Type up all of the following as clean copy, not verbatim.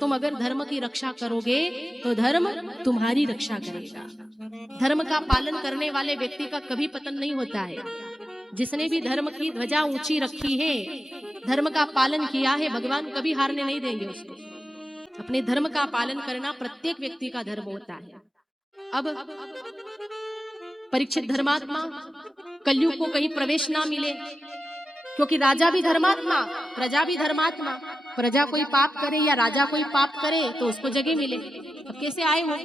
तुम अगर धर्म की रक्षा करोगे तो धर्म तुम्हारी रक्षा करेगा। धर्म का पालन करने वाले व्यक्ति का कभी पतन नहीं होता है। जिसने भी धर्म की ध्वजा ऊंची रखी है, धर्म का पालन किया है, भगवान कभी हारने नहीं देंगे उसको। अपने धर्म का पालन करना प्रत्येक व्यक्ति का धर्म होता है। अब परीक्षित धर्मात्मा, कलयुग को कहीं प्रवेश ना मिले, क्योंकि राजा भी धर्मात्मा, प्रजा भी धर्मात्मा। प्रजा कोई पाप करे या राजा कोई पाप करे तो उसको जगह मिले। अब कैसे आए हो?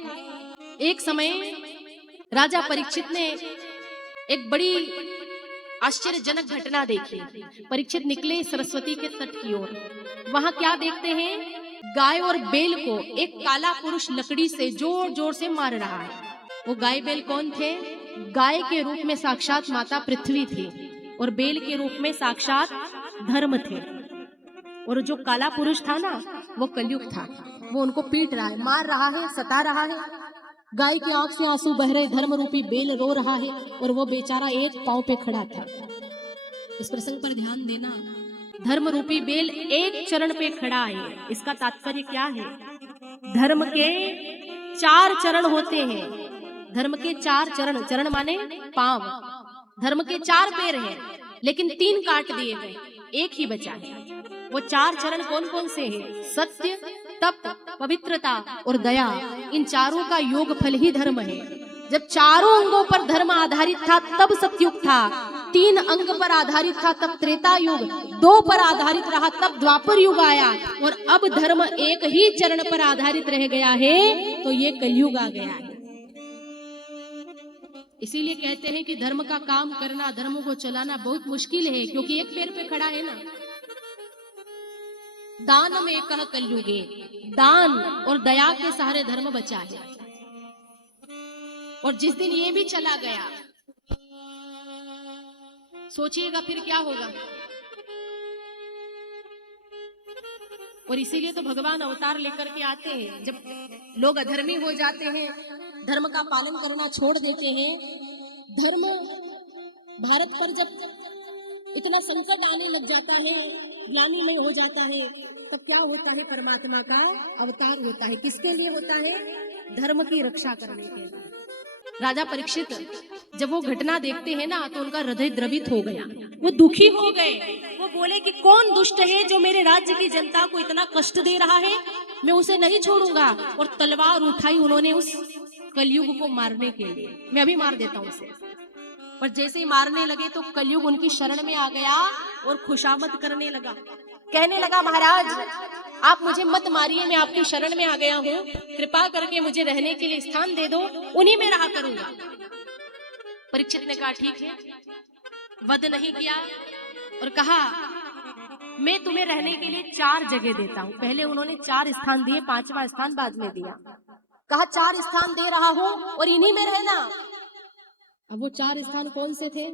एक समय राजा परीक्षित ने एक बड़ी आश्चर्यजनक घटना देखी। परीक्षित निकले सरस्वती के तट की ओर। वहां क्या देखते हैं? गाय और बेल को एक काला पुरुष लकड़ी से जोर जोर से मार रहा है। वो गाय बेल कौन थे? गाय के रूप में साक्षात माता पृथ्वी थी और बेल के रूप में साक्षात धर्म थे। और जो काला पुरुष था ना, वो कलयुग था। वो उनको पीट रहा है, मार रहा है, सता रहा है। गाय की आंख से आंसू बह रहे, धर्म रूपी बेल रो रहा है और वो बेचारा एक पांव पे खड़ा था। इस प्रसंग पर ध्यान देना। धर्म रूपी बेल एक चरण पे खड़ा है। इसका तात्पर्य क्या है? धर्म के 4 चरण होते हैं। धर्म के 4 चरण, चरण माने पांव। धर्म के 4 पैर हैं, लेकिन 3 काट दिए गए, एक ही बचा है। वो 4 चरण कौन कौन से हैं? सत्य, तप, पवित्रता और दया। इन चारों का योग फल ही धर्म है। जब चारों अंगों पर धर्म आधारित था तब सतयुग था, 3 अंग पर आधारित था तब त्रेता युग, 2 पर आधारित रहा तब द्वापर युग आया, और अब धर्म एक ही चरण पर आधारित रह गया है तो ये कलयुग आ गया है। इसीलिए कहते हैं कि धर्म का काम करना, धर्म को चलाना बहुत मुश्किल है, क्योंकि एक पैर पे खड़ा है ना। दान में कह कलयुगे, दान और दया के सहारे धर्म बचा है। और जिस दिन ये भी चला गया, सोचिएगा फिर क्या होगा। और इसीलिए तो भगवान अवतार लेकर के आते हैं। जब लोग अधर्मी हो जाते हैं, धर्म का पालन करना छोड़ देते हैं, धर्म भारत पर जब इतना संकट आने लग जाता है, ग्लानिमय हो जाता है, तब क्या होता है? परमात्मा का अवतार होता है। किसके लिए होता है? धर्म की रक्षा करने के लिए। राजा परीक्षित जब वो घटना देखते हैं ना, तो उनका हृदय द्रवित हो गया। वो दुखी हो गए। वो बोले कि कौन दुष्ट है जो मेरे राज्य की जनता को इतना कष्ट दे रहा है? मैं उसे नहीं छोड़ूंगा। और तलवार उठाई उन्होंने उस कलयुग को मारने के लिए। मैं अभी मार देता हूँ उसे। पर जैसे ही मारने लगे तो कलयुग उनकी शरण में आ गया और खुशामद करने लगा। कहने लगा, महाराज आप मुझे मत मारिए, मैं आपकी शरण में आ गया हूँ, कृपा करके मुझे रहने के लिए स्थान दे दो, उन्हीं में रहा करूंगा। परीक्षित ने कहा ठीक है, वध नहीं किया और कहा मैं तुम्हें रहने के लिए 4 जगह देता हूँ। पहले उन्होंने 4 स्थान दिए, 5वां स्थान बाद में दिया। कहा 4 स्थान दे रहा हूँ और इन्हीं में रहना। अब वो 4 स्थान कौन से थे?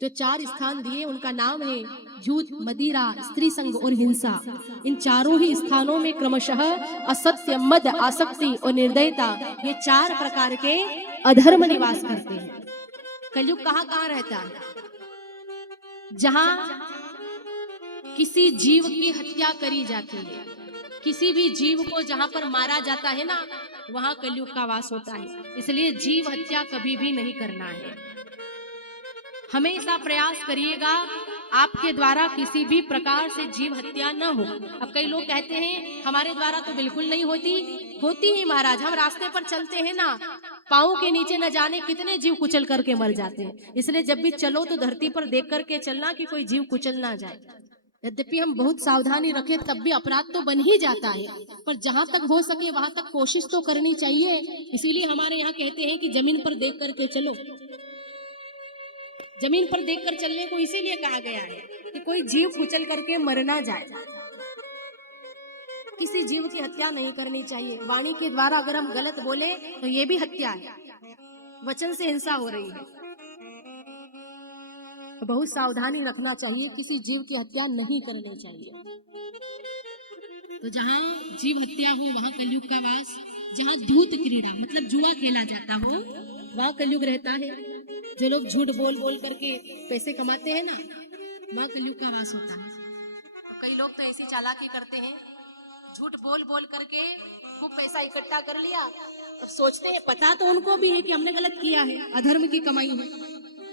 जो 4 स्थान दिए उनका नाम है झूठ, मदिरा, स्त्री संग और हिंसा। इन चारों ही स्थानों में क्रमशः असत्य, मद, आसक्ति और निर्दयता, ये 4 प्रकार के अधर्म निवास करते हैं। कलयुग कहाँ कहाँ रहता है? जहां किसी जीव की हत्या करी जाती है, किसी भी जीव को जहां पर मारा जाता है ना, वहां कलयुग का वास होता है। इसलिए जीव हत्या कभी भी नहीं करना है। हमेशा प्रयास करिएगा आपके द्वारा किसी भी प्रकार से जीव हत्या न हो। अब कई लोग कहते हैं हमारे द्वारा तो बिल्कुल नहीं होती। होती है महाराज। हम रास्ते पर चलते हैं ना, पाँव के नीचे न जाने कितने जीव कुचल करके मर जाते हैं। इसलिए जब भी चलो तो धरती पर देख करके चलना कि कोई जीव कुचल ना जाए। यद्यपि हम बहुत सावधानी रखें तब भी अपराध तो बन ही जाता है, पर जहां तक हो सके वहां तक कोशिश तो करनी चाहिए। इसीलिए हमारे यहाँ कहते हैं कि जमीन पर देख करके चलो। जमीन पर देखकर चलने को इसीलिए कहा गया है कि कोई जीव कुचल करके मर ना जाए। किसी जीव की हत्या नहीं करनी चाहिए। वाणी के द्वारा अगर हम गलत बोले तो ये भी हत्या है। वचन से हिंसा हो रही है, तो बहुत सावधानी रखना चाहिए। किसी जीव की हत्या नहीं करनी चाहिए। तो जहाँ जीव हत्या हो वहाँ कलयुग का वास। जहाँ धूत क्रीड़ा मतलब जुआ खेला जाता हो वहाँ कलयुग रहता है। जो लोग झूठ बोल बोल करके पैसे कमाते हैं ना, वहाँ कलयुग का वास होता है। तो कई लोग तो ऐसी चालाकी करते हैं, झूठ बोल बोल करके खूब पैसा इकट्ठा कर लिया और सोचते हैं पता तो उनको भी है कि हमने गलत किया है, अधर्म की कमाई है।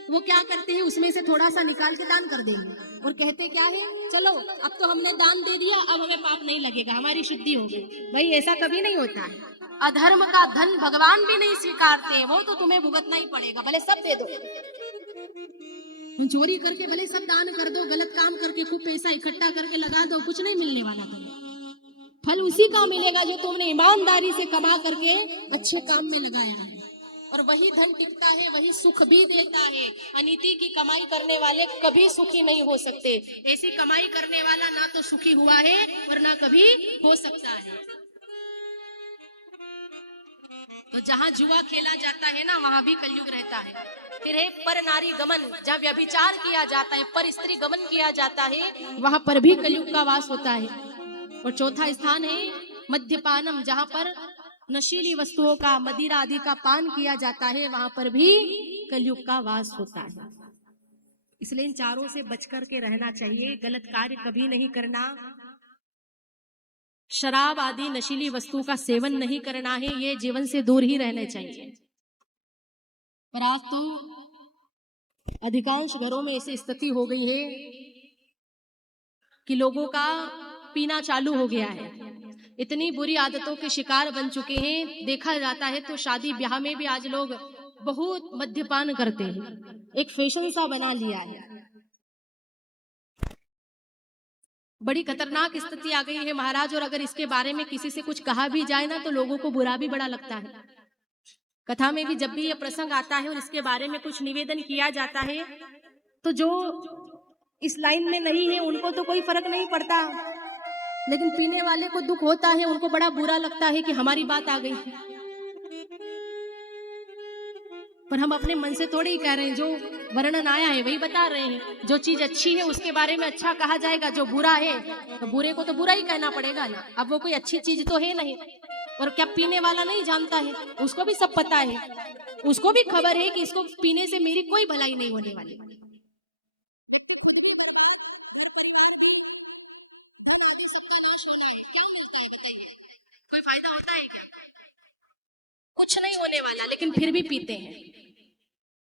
वो क्या करते हैं, उसमें से थोड़ा सा निकाल के दान कर देंगे और कहते क्या है, चलो अब तो हमने दान दे दिया, अब हमें पाप नहीं लगेगा, हमारी शुद्धि हो गई। भाई ऐसा कभी नहीं होता है। अधर्म का धन भगवान भी नहीं स्वीकारते, वो तो तुम्हें भुगतना ही पड़ेगा, भले सब दे दो, चोरी करके भले सब दान कर दो, गलत काम करके खूब पैसा इकट्ठा करके लगा दो, कुछ नहीं मिलने वाला तुम्हें। फल उसी का मिलेगा जो तुमने ईमानदारी से कमा करके अच्छे काम में लगाया है, और वही धन टिकता है, वही सुख भी देता है। अनीति की कमाई करने वाले कभी सुखी नहीं हो सकते। ऐसी कमाई करने वाला ना तो सुखी हुआ है और ना कभी हो सकता है। तो जहाँ जुआ खेला जाता है ना, वहां भी कलयुग रहता है। फिर है पर नारी गमन, जहाँ व्यभिचार किया जाता है, पर स्त्री गमन किया जाता है, वहां पर भी कलयुग का वास होता है। और चौथा स्थान है मद्यपानम, जहाँ पर नशीली वस्तुओं का, मदिरा आदि का पान किया जाता है, वहां पर भी कलयुग का वास होता है। इसलिए इन चारों से बचकर के रहना चाहिए, गलत कार्य कभी नहीं करना, शराब आदि नशीली वस्तु का सेवन नहीं करना है, ये जीवन से दूर ही रहना चाहिए। पर आज तो अधिकांश घरों में ऐसी स्थिति हो गई है कि लोगों का पीना चालू हो गया है, इतनी बुरी आदतों के शिकार बन चुके हैं। देखा जाता है तो शादी ब्याह में भी आज लोग बहुत मद्यपान करते हैं, एक फैशन सा बना लिया है। बड़ी खतरनाक स्थिति आ गई है महाराज, और अगर इसके बारे में किसी से कुछ कहा भी जाए ना तो लोगों को बुरा भी बड़ा लगता है। कथा में भी जब भी ये प्रसंग आता है और इसके बारे में कुछ निवेदन किया जाता है, तो जो इस लाइन में नहीं है उनको तो कोई फर्क नहीं पड़ता, लेकिन पीने वाले को दुख होता है, उनको बड़ा बुरा लगता है कि हमारी बात आ गई। पर हम अपने मन से थोड़ी ही कह रहे हैं, जो वर्णन आया है वही बता रहे हैं। जो चीज अच्छी है उसके बारे में अच्छा कहा जाएगा, जो बुरा है तो बुरे को तो बुरा ही कहना पड़ेगा ना। अब वो कोई अच्छी चीज तो है नहीं, और क्या पीने वाला नहीं जानता है, उसको भी सब पता है, उसको भी खबर है कि इसको पीने से मेरी कोई भलाई नहीं होने वाली। कोई फायदा होता है क्या? कुछ नहीं होने वाला, लेकिन फिर भी पीते हैं।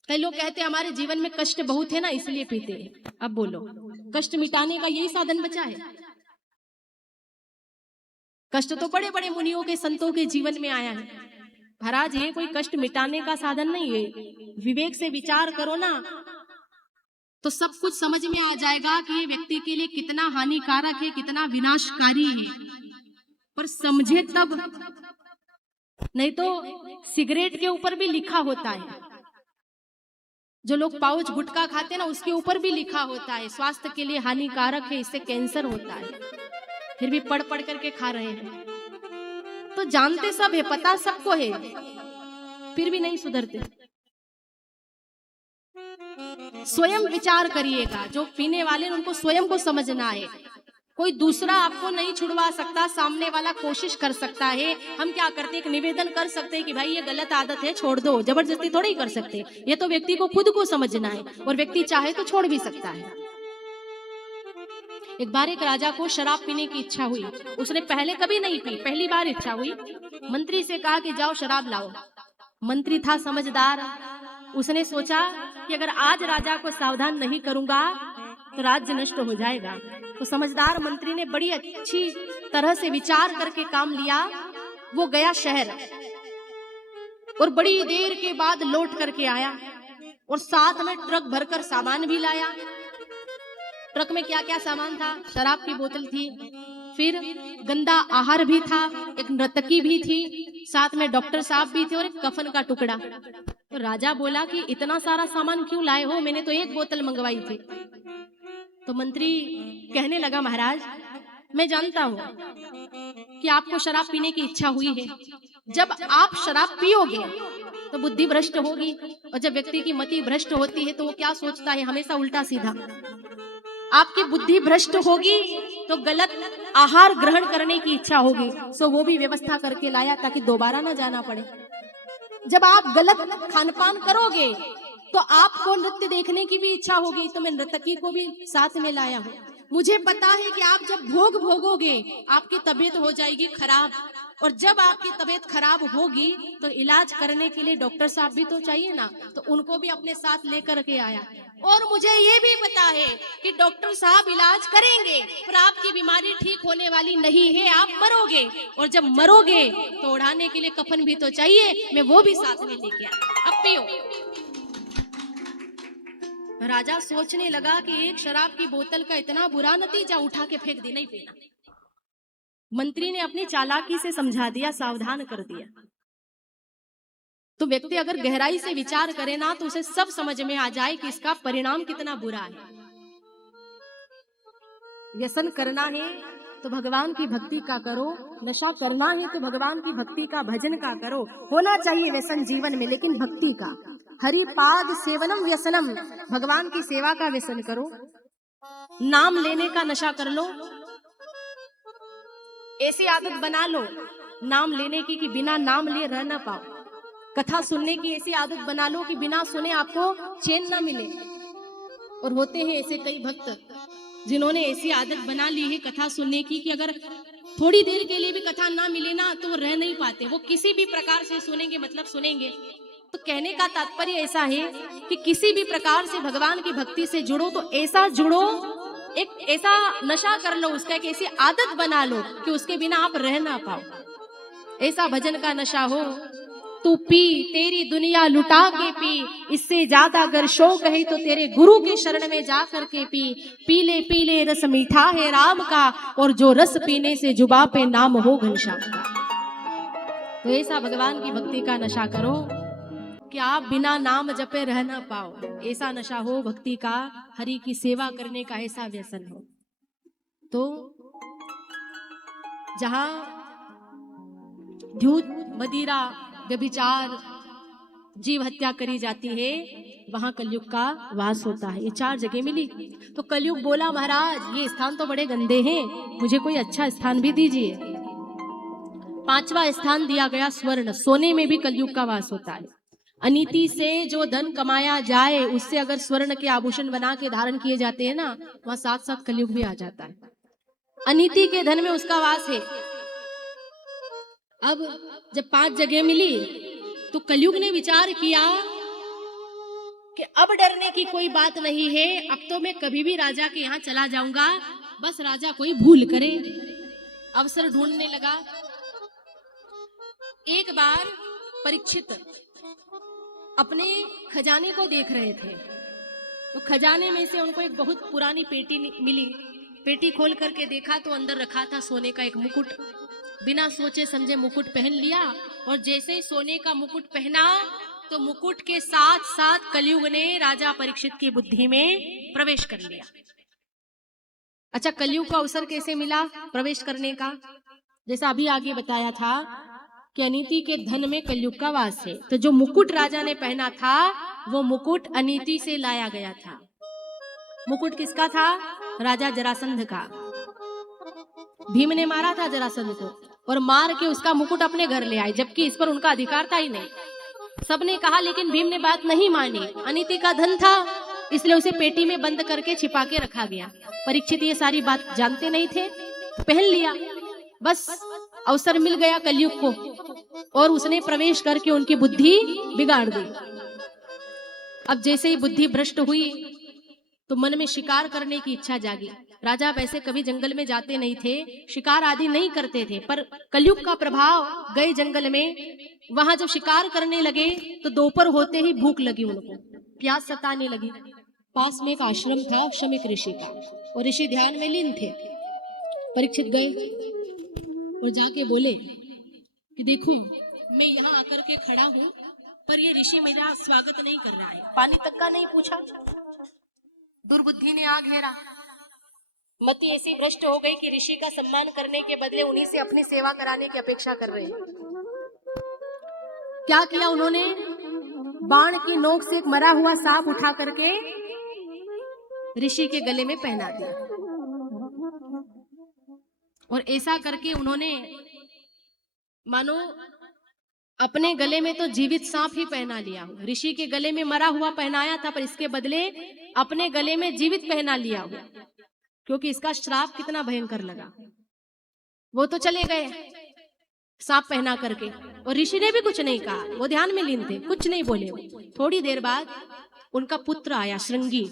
कई लोग कहते हैं हमारे जीवन में कष्ट बहुत है ना, इसलिए पीते हैं। अब बोलो, कष्ट मिटाने का यही साधन बचा है? कष्ट तो बड़े बड़े मुनियों के, संतों के जीवन में आया है महाराज, ये कोई कष्ट मिटाने का साधन नहीं है। विवेक से विचार करो ना तो सब कुछ समझ में आ जाएगा कि ये व्यक्ति के लिए कितना हानिकारक है, कितना विनाशकारी है। पर समझे तब, नहीं तो सिगरेट के ऊपर भी लिखा होता है, जो लोग पाउच गुटखा खाते हैं ना उसके ऊपर भी लिखा होता है स्वास्थ्य के लिए हानिकारक है, इससे कैंसर होता है, फिर भी पढ़ पढ़ करके खा रहे हैं। तो जानते सब है, पता सबको है, फिर भी नहीं सुधरते। स्वयं विचार करिएगा, जो पीने वाले उनको स्वयं को समझना है, कोई दूसरा आपको नहीं छुड़वा सकता, सामने वाला कोशिश कर सकता है। हम क्या करते हैं, एक निवेदन कर सकते हैं कि भाई ये गलत आदत है, छोड़ दो, जबरदस्ती थोड़ी ही कर सकते। ये तो व्यक्ति को खुद को समझना है, और व्यक्ति चाहे तो छोड़ भी सकता है। एक बार एक राजा को शराब पीने की इच्छा हुई, उसने पहले कभी नहीं पी, पहली बार इच्छा हुई। मंत्री से कहा कि जाओ शराब लाओ। मंत्री था समझदार, उसने सोचा कि अगर आज राजा को सावधान नहीं करूंगा तो राज्य नष्ट हो जाएगा। तो समझदार मंत्री ने बड़ी अच्छी तरह से विचार करके काम लिया। वो गया शहर और बड़ी देर के बाद लौट करके आया, और साथ में ट्रक भरकर सामान भी लाया। ट्रक में क्या क्या सामान था, शराब की बोतल थी, फिर गंदा आहार भी था, एक नर्तकी भी थी, साथ में डॉक्टर साहब भी थे और एक कफन का टुकड़ा। तो राजा बोला कि इतना सारा सामान क्यों लाए हो, मैंने तो एक बोतल मंगवाई थी। तो मंत्री कहने लगा, महाराज मैं जानता हूं कि आपको शराब पीने की इच्छा हुई है। जब आप शराब पियोगे तो बुद्धि भ्रष्ट होगी, और जब व्यक्ति की मति भ्रष्ट होती है तो वो क्या सोचता है, हमेशा उल्टा सीधा। आपकी बुद्धि भ्रष्ट होगी तो गलत आहार ग्रहण करने की इच्छा होगी, सो वो भी व्यवस्था करके लाया ताकि दोबारा ना जाना पड़े। जब आप गलत खान पान करोगे तो आपको नृत्य देखने की भी इच्छा होगी, तो मैं नर्तकी को भी साथ में लाया हूँ। मुझे पता है कि आप जब भोग भोगोगे आपकी तबीयत हो जाएगी खराब, और जब आपकी तबीयत खराब होगी तो इलाज करने के लिए डॉक्टर साहब भी तो चाहिए ना, तो उनको भी अपने साथ लेकर के आया। और मुझे ये भी पता है कि डॉक्टर साहब इलाज करेंगे पर आपकी बीमारी ठीक होने वाली नहीं है, आप मरोगे, और जब मरोगे तो ओढ़ाने के लिए कफन भी तो चाहिए, मैं वो भी साथ में लेके आया। अब पियो। राजा सोचने लगा कि एक शराब की बोतल का इतना बुरा नतीजा, उठा के फेंक देना ही पीना। मंत्री ने अपनी चालाकी से समझा दिया, सावधान कर दिया। तो व्यक्ति अगर गहराई से विचार करे ना तो उसे सब समझ में आ जाए कि इसका परिणाम कितना बुरा है। व्यसन करना है तो भगवान की भक्ति का करो, नशा करना है तो भगवान की भक्ति का भजन का करो। होना चाहिए व्यसन जीवन में, लेकिन भक्ति का। हरि पाद सेवनम व्यसनम, भगवान की सेवा का व्यसन करो। नाम लेने का नशा कर लो, ऐसी आदत बना लो नाम लेने की कि बिना नाम लिए रह ना पाओ। कथा सुनने की ऐसी आदत बना लो कि बिना सुने आपको चैन ना मिले। और होते हैं ऐसे कई भक्त जिन्होंने ऐसी आदत बना ली है कथा सुनने की कि अगर थोड़ी देर के लिए भी कथा ना मिले ना तो वो रह नहीं पाते, वो किसी भी प्रकार से सुनेंगे, मतलब सुनेंगे। तो कहने का तात्पर्य ऐसा है कि किसी भी प्रकार से भगवान की भक्ति से जुड़ो, तो ऐसा जुड़ो, एक ऐसा नशा कर लो उसका, एक ऐसी आदत बना लो कि उसके बिना आप रह ना पाओ। ऐसा भजन का नशा हो, तू पी तेरी दुनिया लुटा के पी, इससे ज्यादा अगर शौक है तो तेरे गुरु के शरण में जा करके पी। पीले पीले रस मीठा है राम का, और जो रस पीने से जुबा पे नाम हो घनश्याम का। तो ऐसा भगवान की भक्ति का नशा करो कि आप बिना नाम जपे रह ना पाओ। ऐसा नशा हो भक्ति का, हरि की सेवा करने का ऐसा व्यसन हो। तो जहां धूत, मदिरा, व्यभिचार, जीव हत्या करी जाती है, वहां कलयुग का वास होता है। ये 4 जगह मिली। तो कलयुग बोला, महाराज ये स्थान तो बड़े गंदे हैं, मुझे कोई अच्छा स्थान भी दीजिए। 5वां स्थान दिया गया स्वर्ण, सोने में भी कलयुग का वास होता है। अनीति से जो धन कमाया जाए उससे अगर स्वर्ण के आभूषण बना के धारण किए जाते हैं ना, वहां साथ साथ कलयुग भी आ जाता है। अनीति के धन में उसका वास है। अब जब 5 जगह मिली तो कलयुग ने विचार किया कि अब डरने की कोई बात नहीं है, अब तो मैं कभी भी राजा के यहाँ चला जाऊंगा, बस राजा कोई भूल करे। अवसर ढूंढने लगा। एक बार परीक्षित अपने खजाने को देख रहे थे, तो खजाने में से उनको एक बहुत पुरानी पेटी मिली। पेटी खोल करके देखा तो अंदर रखा था सोने का एक मुकुट। बिना सोचे समझे मुकुट पहन लिया, और जैसे ही सोने का मुकुट पहना तो मुकुट के साथ साथ कलयुग ने राजा परीक्षित की बुद्धि में प्रवेश कर लिया। अच्छा, कलयुग का अवसर कैसे मिला प्रवेश करने का? जैसा अभी आगे बताया था कि अनीति के धन में कलयुग का वास है। तो जो मुकुट राजा ने पहना था वो मुकुट अनीति से लाया गया था। मुकुट किसका था? राजा जरासंध का। भीम ने मारा था जरासंध को, और मार के उसका मुकुट अपने घर ले आए, जबकि इस पर उनका अधिकार था ही नहीं। सबने कहा, लेकिन भीम ने बात नहीं मानी। अनीति का धन था इसलिए उसे पेटी में बंद करके छिपा के रखा गया। परीक्षित ये सारी बात जानते नहीं थे, पहन लिया। बस अवसर मिल गया कलयुग को, और उसने प्रवेश करके उनकी बुद्धि बिगाड़ दी। अब जैसे ही बुद्धि भ्रष्ट हुई तो मन में शिकार करने की इच्छा जागी। राजा वैसे कभी जंगल में जाते नहीं थे, शिकार आदि नहीं करते थे, पर कलयुग का प्रभाव, गए जंगल में, वहां जब शिकार करने लगे तो दोपहर होते ही भूख लगी उनको, प्यास सताने लगी। पास में एक आश्रम था शमिक ऋषि का, और ऋषि ध्यान में लीन थे। परीक्षित गए और जाके बोले कि देखो मैं यहाँ आकर के खड़ा हूँ, पर ये ऋषि मेरा स्वागत नहीं कर रहा है, पानी तक का नहीं पूछा। दुर्बुद्धि ने आ घेरा। मति ऐसी भ्रष्ट हो गई कि ऋषि का सम्मान करने के बदले उन्हीं से अपनी सेवा कराने की अपेक्षा कर रहे हैं। क्या किया उन्होंने? बाण की नोक से एक मरा हुआ सांप उठा करके ऋषि के गले में पहना दिया, और ऐसा करके उन्होंने मानो अपने गले में तो जीवित सांप ही पहना लिया। ऋषि के गले में मरा हुआ पहनाया था, पर इसके बदले अपने गले में जीवित पहना लिया हुआ। क्योंकि इसका श्राप कितना भयंकर लगा। वो तो चले गए सांप पहना करके, और ऋषि ने भी कुछ नहीं कहा, वो ध्यान में लीन थे, कुछ नहीं बोले। थोड़ी देर बाद उनका पुत्र आया श्रृंगी,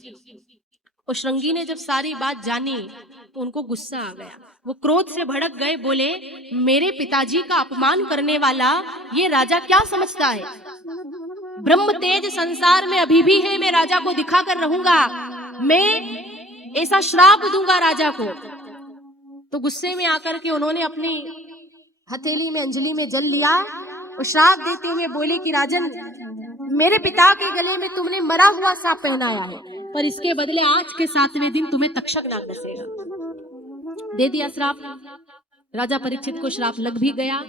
और श्रृंगी ने जब सारी बात जानी तो उनको गुस्सा आ गया। वो क्रोध से भड़क गए, बोले मेरे पिताजी का अपमान करने वाला ये राजा क्या समझता है? ब्रह्म तेज संसार में अभी भी है, मैं राजा को दिखा कर रहूंगा, मैं ऐसा श्राप दूंगा राजा को। तो गुस्से में आकर के उन्होंने अपनी हथेली में अंजलि में जल लिया और श्राप देते हुए बोले कि राजन, मेरे पिता के गले में तुमने मरा हुआ सांप पहनाया है, पर इसके बदले आज के 7वें दिन तुम्हें तक्षक नाग डसेगा। दे दिया श्राप। राजा परीक्षित को श्राप लग भी गया।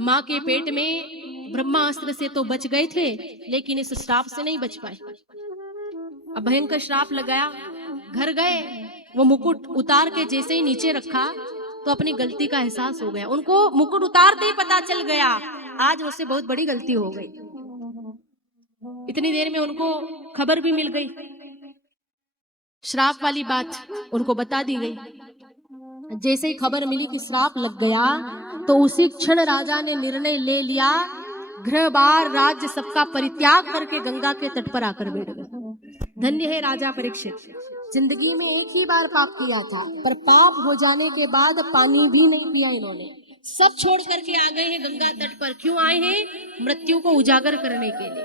माँ के पेट में ब्रह्मास्त्र से तो बच गए थे, लेकिन इस श्राप से नहीं बच पाए। अब भयंकर श्राप लगाया, घर गए, वो मुकुट उतार के जैसे ही नीचे रखा तो अपनी गलती का एहसास हो गया। उनको मुकुट उतारते ही पता चल गया आज उससे बहुत बड़ी गलती हो गई। इतनी देर में उनको खबर भी मिल गई, श्राप वाली बात उनको बता दी गई। जैसे ही खबर मिली कि श्राप लग गया तो उसी क्षण राजा ने निर्णय ले लिया, घर बार राज्य सबका परित्याग करके गंगा के तट पर आकर बैठ गए। धन्य है राजा परीक्षित, जिंदगी में एक ही बार पाप किया था, पर पाप हो जाने के बाद पानी भी नहीं पिया इन्होंने। सब छोड़ करके आ गए हैं गंगा तट पर। क्यों आए हैं? मृत्यु को उजागर करने के लिए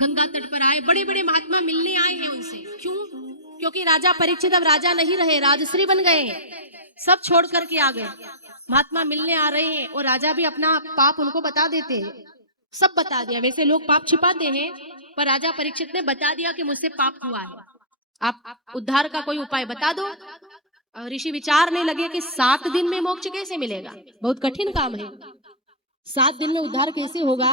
गंगा तट पर आए। बड़े बड़े महात्मा मिलने आए हैं उनसे। क्यों? क्योंकि राजा परीक्षित अब राजा नहीं रहे, राजश्री बन गए हैं। सब छोड़ करके आ गए, महात्मा मिलने आ रहे हैं और राजा भी अपना पाप उनको बता देते हैं। सब बता दिया। वैसे लोग पाप छिपाते हैं, पर राजा परीक्षित ने बता दिया कि मुझसे पाप हुआ है, आप उद्धार का कोई उपाय बता दो। ऋषि विचारने लगे कि 7 दिन में मोक्ष कैसे मिलेगा, बहुत कठिन काम है, 7 दिन में उद्धार कैसे होगा।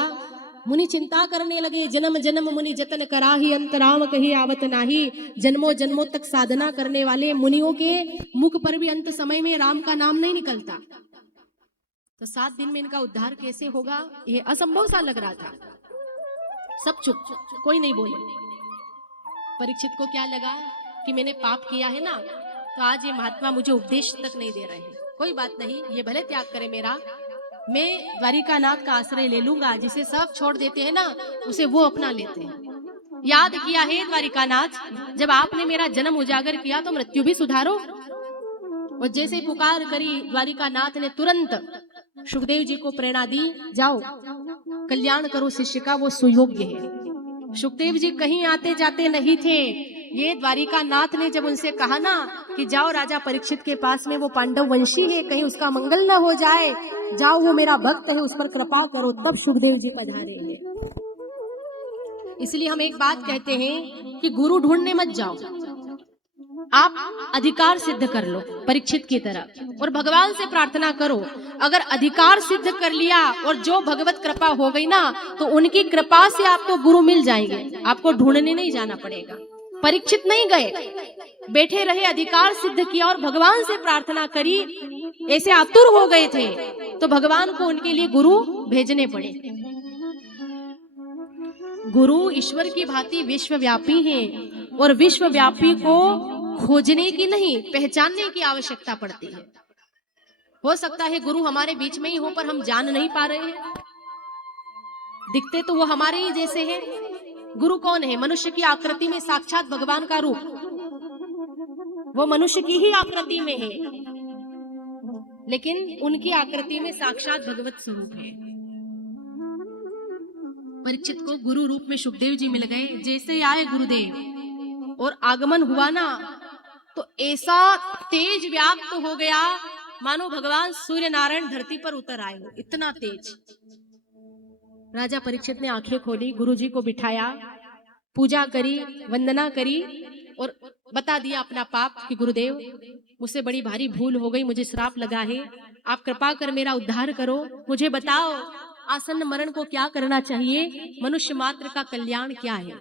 मुनि चिंता करने लगे, जन्म जन्म मुनि जतन कराही, अंत राम कही आवत नाही। जन्मों जन्मों तक साधना करने वाले मुनियों के मुख पर भी अंत समय में राम का नाम नहीं निकलता, तो 7 दिन में इनका उद्धार कैसे होगा, ये असंभव सा लग रहा था। सब चुप, कोई नहीं बोले। परीक्षित को क्या लगा कि मैंने पाप किया है ना, तो आज ये महात्मा मुझे उपदेश तक नहीं दे रहे हैं। कोई बात नहीं, ये भले त्याग करे मेरा, मैं द्वारिकानाथ का आश्रय ले लूंगा। जिसे सब छोड़ देते हैं ना, उसे वो अपना लेते हैं। याद किया है द्वारिकानाथ, जब आपने मेरा जन्म उजागर किया तो मृत्यु भी सुधारो। और जैसे पुकार करी द्वारिकानाथ ने तुरंत सुखदेव जी को प्रेरणा दी, जाओ कल्याण करो शिष्य का, वो सुयोग्य है। सुखदेव जी कहीं आते जाते नहीं थे। ये द्वारिकानाथ ने जब उनसे कहा ना कि जाओ राजा परीक्षित के पास में, वो पांडव वंशी है, कहीं उसका मंगल न हो जाए, जाओ वो मेरा भक्त है, उस पर कृपा करो, तब सुखदेव जी पधारे हैं। इसलिए हम एक बात कहते हैं कि गुरु ढूंढने मत जाओ, आप अधिकार सिद्ध कर लो परीक्षित की तरह, और भगवान से प्रार्थना करो। अगर अधिकार सिद्ध कर लिया और जो भगवत कृपा हो गई ना, तो उनकी कृपा से आपको गुरु मिल जाएंगे, आपको ढूंढने नहीं जाना पड़ेगा। परीक्षित नहीं गए, बैठे रहे, अधिकार सिद्ध किया और भगवान से प्रार्थना करी। ऐसे आतुर हो गए थे तो भगवान को उनके लिए गुरु भेजने पड़े। गुरु ईश्वर की भांति विश्वव्यापी हैं, और विश्वव्यापी को खोजने की नहीं, पहचानने की आवश्यकता पड़ती है। हो सकता है गुरु हमारे बीच में ही हो, पर हम जान नहीं पा रहे हैं। दिखते तो वो हमारे ही जैसे हैं। गुरु कौन है? मनुष्य की आकृति में साक्षात भगवान का रूप, वो मनुष्य की ही आकृति में है, लेकिन उनकी आकृति में साक्षात भगवत स्वरूप है। परीक्षित को गुरु रूप में सुखदेव जी मिल गए। जैसे ही आए गुरुदेव और आगमन हुआ ना, तो ऐसा तेज व्याप्त हो गया मानो भगवान सूर्य नारायण धरती पर उतर आए हो, इतना तेज। राजा परीक्षित ने आंखें खोली, गुरुजी को बिठाया, पूजा करी, वंदना करी और बता दिया अपना पाप कि गुरुदेव मुझसे बड़ी भारी भूल हो गई, मुझे श्राप लगा है, आप कृपा कर मेरा उद्धार करो। मुझे बताओ आसन्न मरण को क्या करना चाहिए, मनुष्य मात्र का कल्याण क्या है,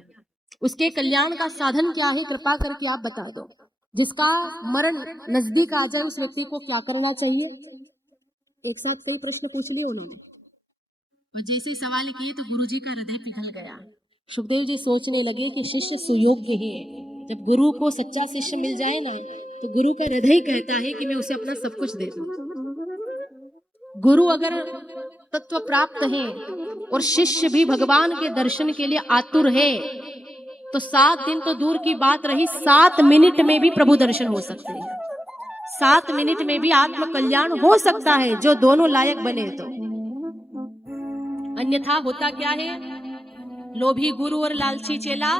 उसके कल्याण का साधन क्या है, कृपा करके आप बता दो। जिसका मरण नजदीक आ जाए उस व्यक्ति को क्या करना चाहिए। एक साथ कई प्रश्न पूछ लिए उन्होंने, और जैसे ही सवाल किए तो गुरुजी का हृदय पिघल गया। सुखदेव जी सोचने लगे कि शिष्य सुयोग्य है, जब गुरु को सच्चा शिष्य मिल जाए ना, तो गुरु का हृदय कहता है कि मैं उसे अपना सब कुछ दे दूं। गुरु अगर तत्व प्राप्त है और शिष्य भी भगवान के दर्शन के लिए आतुर है, तो 7 दिन तो दूर की बात रही, 7 मिनट में भी प्रभु दर्शन हो सकते हैं। 7 मिनट में भी आत्म कल्याण हो सकता है, जो दोनों लायक बने तो। अन्यथा होता क्या है, लोभी गुरु और लालची चेला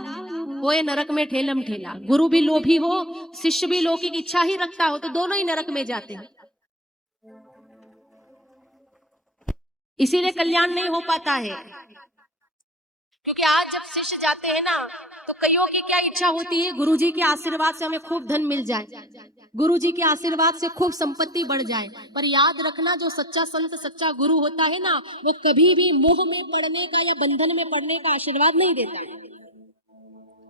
होए नरक में ठेलम ठेला। गुरु भी लोभी हो, शिष्य भी लौकिक इच्छा ही रखता हो, तो दोनों ही नरक में जाते हैं। इसीलिए कल्याण नहीं हो पाता है, क्योंकि आज जब शिष्य जाते हैं ना, तो कईयों की क्या इच्छा होती है, गुरुजी के आशीर्वाद से हमें खूब धन मिल जाए, गुरुजी के आशीर्वाद से खूब संपत्ति बढ़ जाए। पर याद रखना, जो सच्चा संत सच्चा गुरु होता है ना, वो कभी भी मोह में पड़ने का या बंधन में पड़ने का आशीर्वाद नहीं देता है।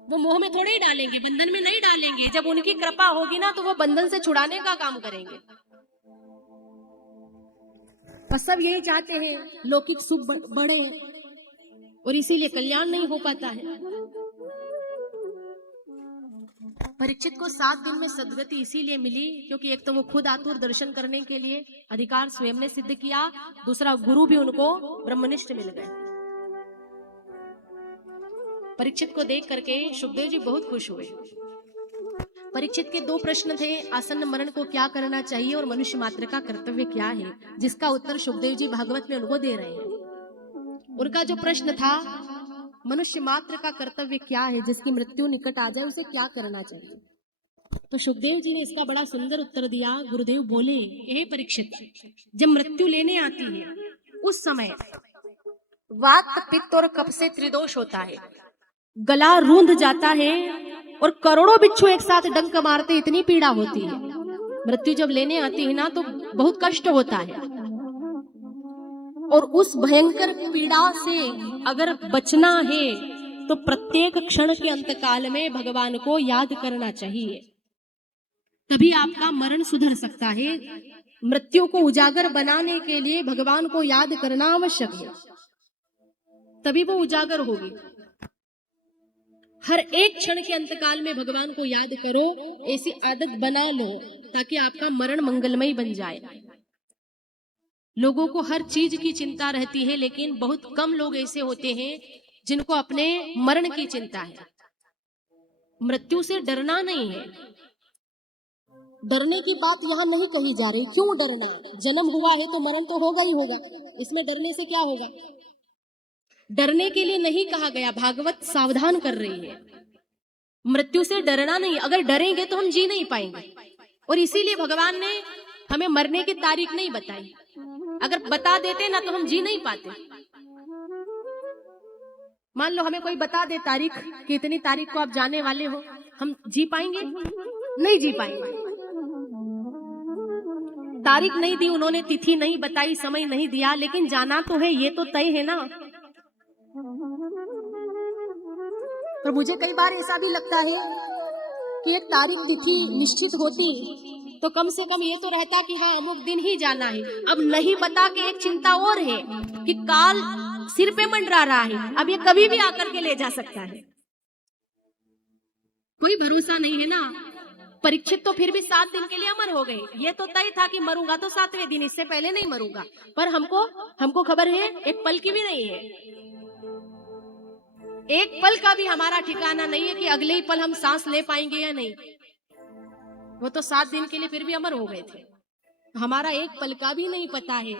वो मोह में थोड़े ही डालेंगे, बंधन में नहीं डालेंगे। जब उनकी कृपा होगी ना, तो वो बंधन से छुड़ाने का काम करेंगे। और सब यही चाहते हैं, लौकिक सुख बढ़े, और इसीलिए कल्याण नहीं हो पाता है। परीक्षित को 7 दिन में सद्गति इसीलिए मिली, क्योंकि एक तो वो खुद आतुर दर्शन करने के लिए अधिकार स्वयं ने सिद्ध किया, दूसरा गुरु भी उनको ब्रह्मनिष्ठ मिल गए। परीक्षित को देख करके सुखदेव जी बहुत खुश हुए। परीक्षित के 2 प्रश्न थे, आसन्न मरण को क्या करना चाहिए और मनुष्य मात्र का कर्तव्य क्या है, जिसका उत्तर सुखदेव जी भागवत में उनको दे रहे हैं। उनका जो प्रश्न था, मनुष्य मात्र का कर्तव्य क्या है, जिसकी मृत्यु निकट आ जाए उसे क्या करना चाहिए, तो सुखदेव जी ने इसका बड़ा सुंदर उत्तर दिया। गुरुदेव बोले, हे परीक्षित, जब मृत्यु लेने आती है उस समय वात पित्त और कफ से त्रिदोष होता है, गला रूंध जाता है और करोड़ों बिच्छू एक साथ डंक मारते, इतनी पीड़ा होती है। मृत्यु जब लेने आती है ना, तो बहुत कष्ट होता है, और उस भयंकर पीड़ा से अगर बचना है तो प्रत्येक क्षण के अंतकाल में भगवान को याद करना चाहिए, तभी आपका मरण सुधर सकता है। मृत्यु को उजागर बनाने के लिए भगवान को याद करना आवश्यक है, तभी वो उजागर होगी। हर एक क्षण के अंतकाल में भगवान को याद करो, ऐसी आदत बना लो ताकि आपका मरण मंगलमय बन जाए। लोगों को हर चीज की चिंता रहती है, लेकिन बहुत कम लोग ऐसे होते हैं जिनको अपने मरण की चिंता है। मृत्यु से डरना नहीं है, डरने की बात यहाँ नहीं कही जा रही। क्यों डरना, जन्म हुआ है तो मरण तो होगा ही होगा, इसमें डरने से क्या होगा। डरने के लिए नहीं कहा गया, भागवत सावधान कर रही है। मृत्यु से डरना नहीं, अगर डरेंगे तो हम जी नहीं पाएंगे, और इसीलिए भगवान ने हमें मरने की तारीख नहीं बताई। अगर बता देते ना तो हम जी नहीं पाते। मान लो हमें कोई बता दे तारीख कि इतनी तारीख को आप जाने वाले हो, हम जी पाएंगे? नहीं जी पाएंगे। तारीख नहीं दी उन्होंने, तिथि नहीं बताई, समय नहीं दिया, लेकिन जाना तो है, ये तो तय है ना। पर मुझे कई बार ऐसा भी लगता है कि एक तारीख तिथि निश्चित होती तो कम से कम ये तो रहता कि हाँ अमुक दिन ही जाना है। अब नहीं बता के एक चिंता और है कि काल सिर पे मंडरा रहा है, अब ये कभी भी आकर के ले जा सकता है, कोई भरोसा नहीं है ना। परीक्षित तो फिर भी 7 दिन के लिए अमर हो गए। ये तो तय था कि मरूंगा तो 7वें दिन, इससे पहले नहीं मरूंगा। पर हमको खबर है, एक पल की भी नहीं है, एक पल का भी हमारा ठिकाना नहीं है कि अगले ही पल हम सांस ले पाएंगे या नहीं। वो तो 7 दिन के लिए फिर भी अमर हो गए थे, हमारा एक पल का भी नहीं पता है।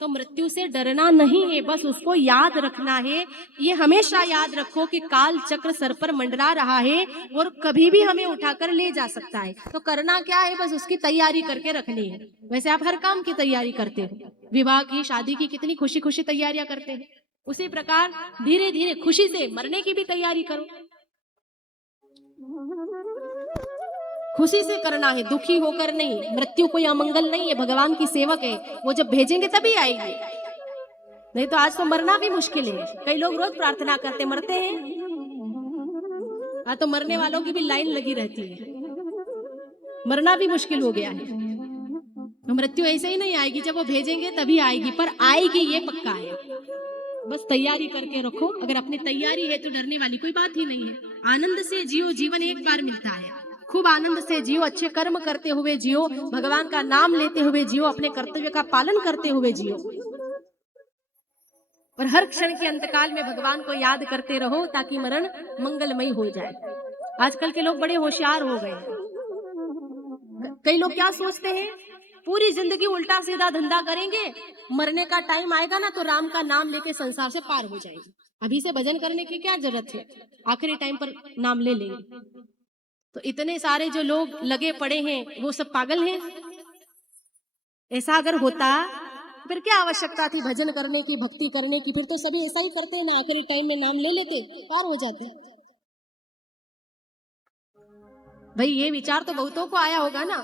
तो मृत्यु से डरना नहीं है, बस उसको याद रखना है। ये हमेशा याद रखो कि काल चक्र सर पर मंडरा रहा है और कभी भी हमें उठाकर ले जा सकता है। तो करना क्या है, बस उसकी तैयारी करके रखनी है। वैसे आप हर काम की तैयारी करते हो, विवाह की, शादी की कितनी खुशी खुशी तैयारियां करते हैं, उसी प्रकार धीरे धीरे खुशी से मरने की भी तैयारी करो। खुशी से करना है, दुखी होकर नहीं। मृत्यु कोई अमंगल नहीं है, भगवान की सेवक है, वो जब भेजेंगे तभी आएगी, नहीं तो आज तो मरना भी मुश्किल है। कई लोग रोज प्रार्थना करते मरते हैं, तो मरने वालों की भी लाइन लगी रहती है, मरना भी मुश्किल हो गया है। तो मृत्यु ऐसे ही नहीं आएगी, जब वो भेजेंगे तभी आएगी, पर आएगी ये पक्का है। बस तैयारी करके रखो। अगर अपनी तैयारी है तो डरने वाली कोई बात ही नहीं है। आनंद से जियो, जीवन एक बार मिलता है। खूब आनंद से जियो, अच्छे कर्म करते हुए जियो, भगवान का नाम लेते हुए जियो, अपने कर्तव्य का पालन करते हुए जियो, और हर क्षण के अंतकाल में भगवान को याद करते रहो ताकि मरण मंगलमय हो जाए। आजकल के लोग बड़े होशियार हो गए हैं। कई लोग क्या सोचते हैं, पूरी जिंदगी उल्टा सीधा धंधा करेंगे, मरने का टाइम आएगा ना तो राम का नाम लेके संसार से पार हो जाएंगे। अभी से भजन करने की क्या जरूरत है, आखिरी टाइम पर नाम ले लेंगे। तो इतने सारे जो लोग लगे पड़े हैं वो सब पागल हैं? ऐसा अगर होता फिर क्या आवश्यकता थी भजन करने की, भक्ति करने की? फिर तो सभी ऐसा ही करते ना, आखिरी टाइम में नाम ले लेते, पार हो जाते। भाई ये विचार तो बहुतों को आया होगा ना।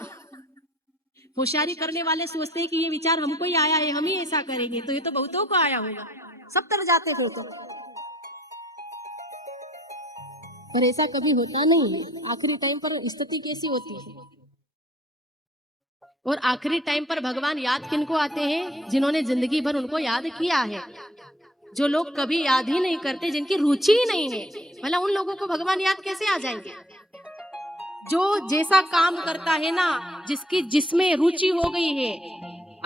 होशियारी करने वाले सोचते हैं कि ये विचार हमको ही आया है, हम ही ऐसा करेंगे, तो ये तो बहुतों को आया होगा, सब तर जाते थे तो। पर ऐसा कभी होता नहीं। आखिरी टाइम पर स्थिति कैसी होती है? और आखिरी टाइम पर भगवान याद किनको आते हैं? जिन्होंने जिंदगी भर उनको याद किया है। जो लोग कभी याद ही नहीं करते, जिनकी रुचि ही नहीं है, भला उन लोगों को भगवान याद कैसे आ जाएंगे? जो जैसा काम करता है ना, जिसकी जिसमें रुचि हो गई है,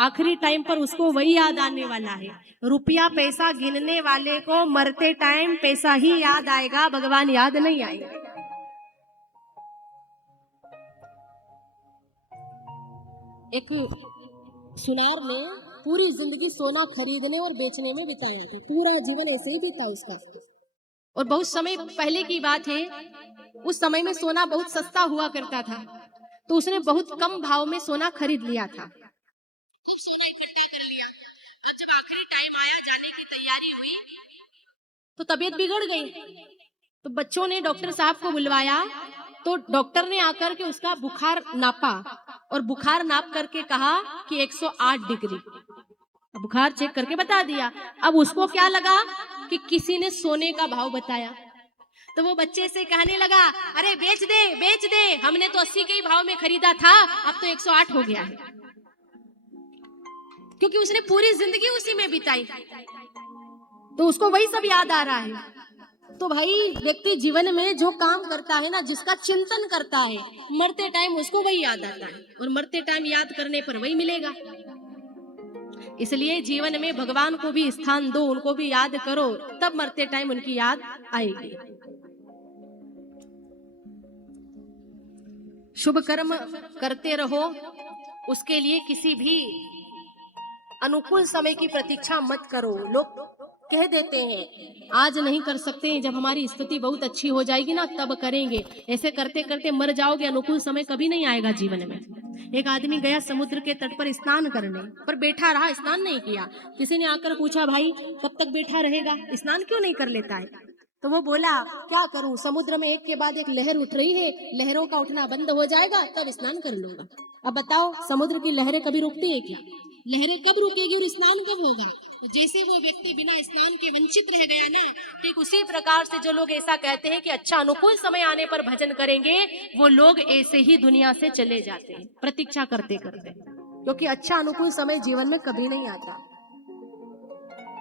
आखिरी टाइम पर उसको वही याद आने वाला है। रुपया पैसा गिनने वाले को मरते टाइम पैसा ही याद आएगा, भगवान याद नहीं आएगा। एक सुनार ने पूरी जिंदगी सोना खरीदने और बेचने में बिताया था, पूरा जीवन ऐसे ही बीता उसका। और बहुत समय पहले की बात है, उस समय में सोना बहुत सस्ता हुआ करता था, तो उसने बहुत कम भाव में सोना खरीद लिया था। सोना इकट्ठा कर लिया। अब जब आखिरी टाइम आया, जाने की तैयारी हुई, तो तबीयत बिगड़ गई। तो बच्चों ने डॉक्टर साहब को बुलवाया, तो डॉक्टर ने आकर के उसका बुखार नापा और बुखार नाप करके कहा कि 108 डिग्री। बुखार चेक करके बता दिया। अब उसको क्या लगा कि किसी ने सोने का भाव बताया, तो वो बच्चे से कहने लगा, अरे बेच दे बेच दे, हमने तो 80 के ही भाव में खरीदा था, अब तो 108 हो गया है। क्योंकि उसने पूरी जिंदगी उसी में बिताई, तो उसको वही सब याद आ रहा है। तो भाई व्यक्ति जीवन में जो काम करता है ना, जिसका चिंतन करता है, मरते टाइम उसको वही याद आता है, और मरते टाइम याद करने पर वही मिलेगा। इसलिए जीवन में भगवान को भी स्थान दो, उनको भी याद करो, तब मरते टाइम उनकी याद आएगी। शुभ कर्म करते रहो, उसके लिए किसी भी अनुकूल समय की प्रतीक्षा मत करो। लोग कह देते हैं आज नहीं कर सकते, जब हमारी स्थिति बहुत अच्छी हो जाएगी ना तब करेंगे। ऐसे करते करते मर जाओगे, अनुकूल समय कभी नहीं आएगा जीवन में। एक आदमी गया समुद्र के तट पर स्नान करने, पर बैठा रहा, स्नान नहीं किया। किसी ने आकर पूछा, भाई कब तक बैठा रहेगा, स्नान क्यों नहीं कर लेता है? तो वो बोला, क्या करूं, समुद्र में एक के बाद एक लहर उठ रही है, लहरों का उठना बंद हो जाएगा तब स्नान कर लूंगा। अब बताओ, समुद्र की लहरें कभी रुकती है क्या? लहरें कब रुकेगी और स्नान कब होगा? तो जैसे वो व्यक्ति बिना स्नान के वंचित रह गया ना, ठीक उसी प्रकार से जो लोग ऐसा कहते हैं कि अच्छा अनुकूल समय आने पर भजन करेंगे, वो लोग ऐसे ही दुनिया से चले जाते हैं प्रतीक्षा करते करते। क्योंकि अच्छा अनुकूल समय जीवन में कभी नहीं आता।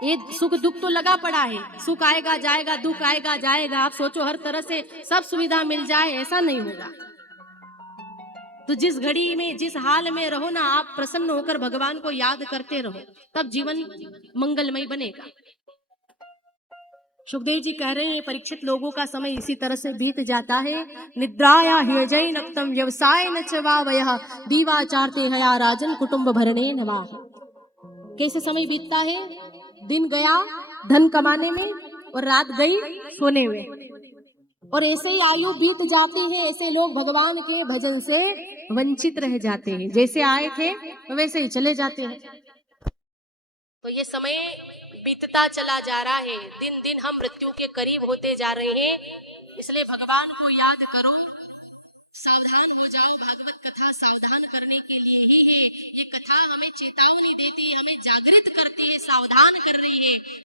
ये सुख दुख तो लगा पड़ा है, सुख आएगा जाएगा, दुख आएगा जाएगा। आप सोचो हर तरह से सब सुविधा मिल जाए, ऐसा नहीं होगा। तो जिस घड़ी में जिस हाल में रहो ना, आप प्रसन्न होकर भगवान को याद करते रहो, तब जीवन मंगलमय बनेगा। सुखदेव जी कह रहे हैं, परीक्षित लोगों का समय इसी तरह से बीत जाता है। निद्राया हृजय नक्तम व्यवसाय न चवावयः दीवाचारते हया राजन कुटुंब भरणे नवाः। कैसे समय बीतता है? दिन गया धन कमाने में और रात गई सोने में, और ऐसे ही आयु बीत जाती है। ऐसे लोग भगवान के भजन से वंचित रह जाते हैं, जैसे आए थे वैसे ही चले जाते हैं। तो ये समय बीतता चला जा रहा है, दिन दिन हम मृत्यु के करीब होते जा रहे हैं। इसलिए भगवान को याद करो, सावधान हो जाओ। भागवत कथा सावधान करने के लिए ही है। ये कथा हमें चेतावनी देती है, हमें जागृत करती है, सावधान कर रही है।